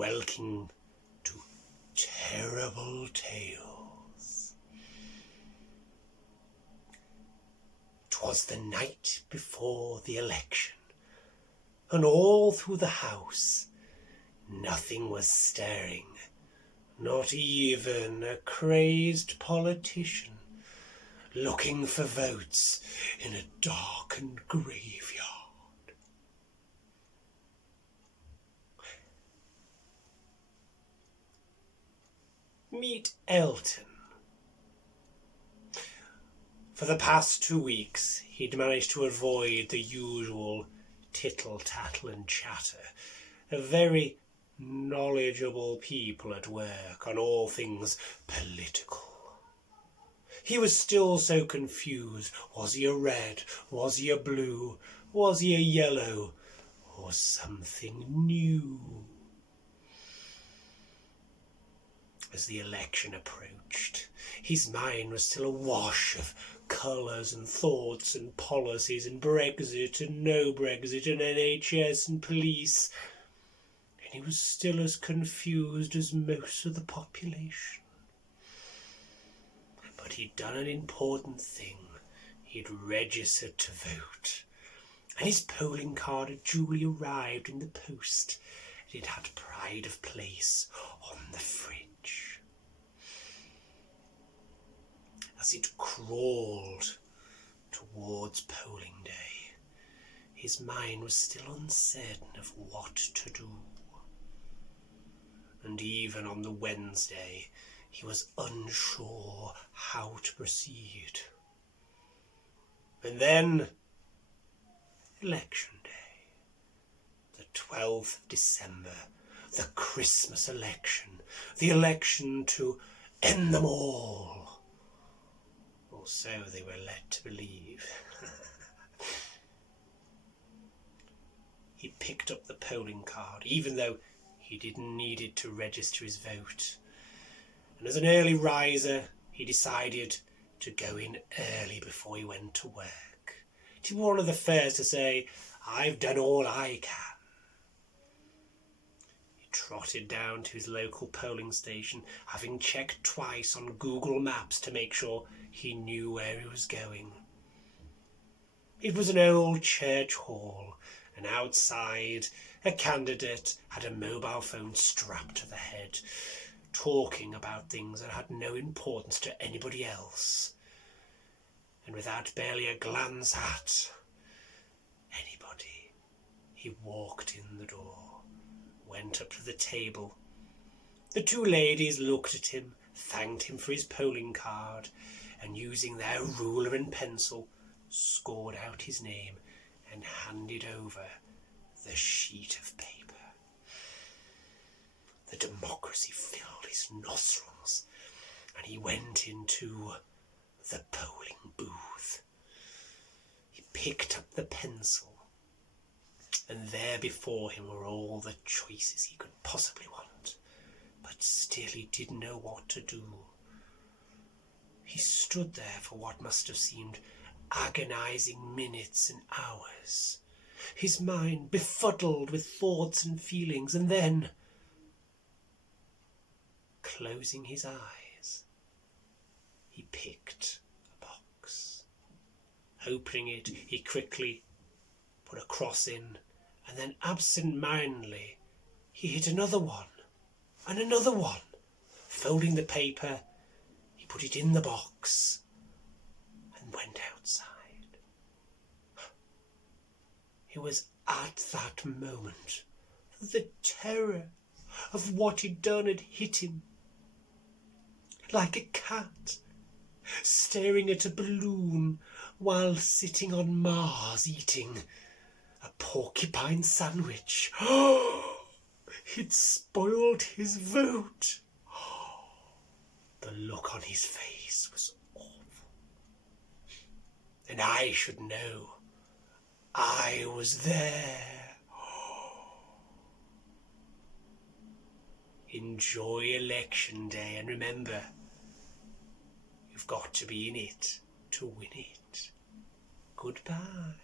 welcome to Terrible Tales. 'Twas the night before the election, and all through the house nothing was stirring, not even a crazed politician looking for votes in a darkened graveyard. Meet Elton. For the past 2 weeks, he'd managed to avoid the usual tittle-tattle and chatter of very knowledgeable people at work on all things political. He was still so confused. Was he a red? Was he a blue? Was he a yellow? Or something new? As the election approached, his mind was still awash of colours and thoughts and policies and Brexit and no Brexit and NHS and police, and he was still as confused as most of the population. But he'd done an important thing. He'd registered to vote, and his polling card had duly arrived in the post, and it had pride of place on the fridge. As it crawled towards polling day, his mind was still uncertain of what to do. And even on the Wednesday, he was unsure how to proceed. And then, election day, the 12th of December, the Christmas election, the election to end them all. Or so they were led to believe. He picked up the polling card, even though he didn't need it to register his vote. And as an early riser, he decided to go in early before he went to work. To be one of the first to say, "I've done all I can." He trotted down to his local polling station, having checked twice on Google Maps to make sure he knew where he was going. It was an old church hall, and outside a candidate had a mobile phone strapped to the head, talking about things that had no importance to anybody else, and without barely a glance at anybody, he walked in the door, went up to the table. The two ladies looked at him, thanked him for his polling card, and using their ruler and pencil, scored out his name and handed over the sheet of paper. The democracy filled his nostrils, and he went into the polling booth. He picked up the pencil, and there before him were all the choices he could possibly want, but still he didn't know what to do. He stood there for what must have seemed agonizing minutes and hours, his mind befuddled with thoughts and feelings, and then, closing his eyes, he picked a box. Opening it, he quickly put a cross in, and then absent-mindedly he hit another one, and another one. Folding the paper, he put it in the box and went outside. It was at that moment that the terror of what he'd done had hit him. Like a cat staring at a balloon while sitting on Mars eating a porcupine sandwich. He'd spoiled his vote. The look on his face was awful. And I should know. I was there. Enjoy election day, and remember, you've got to be in it to win it. Goodbye.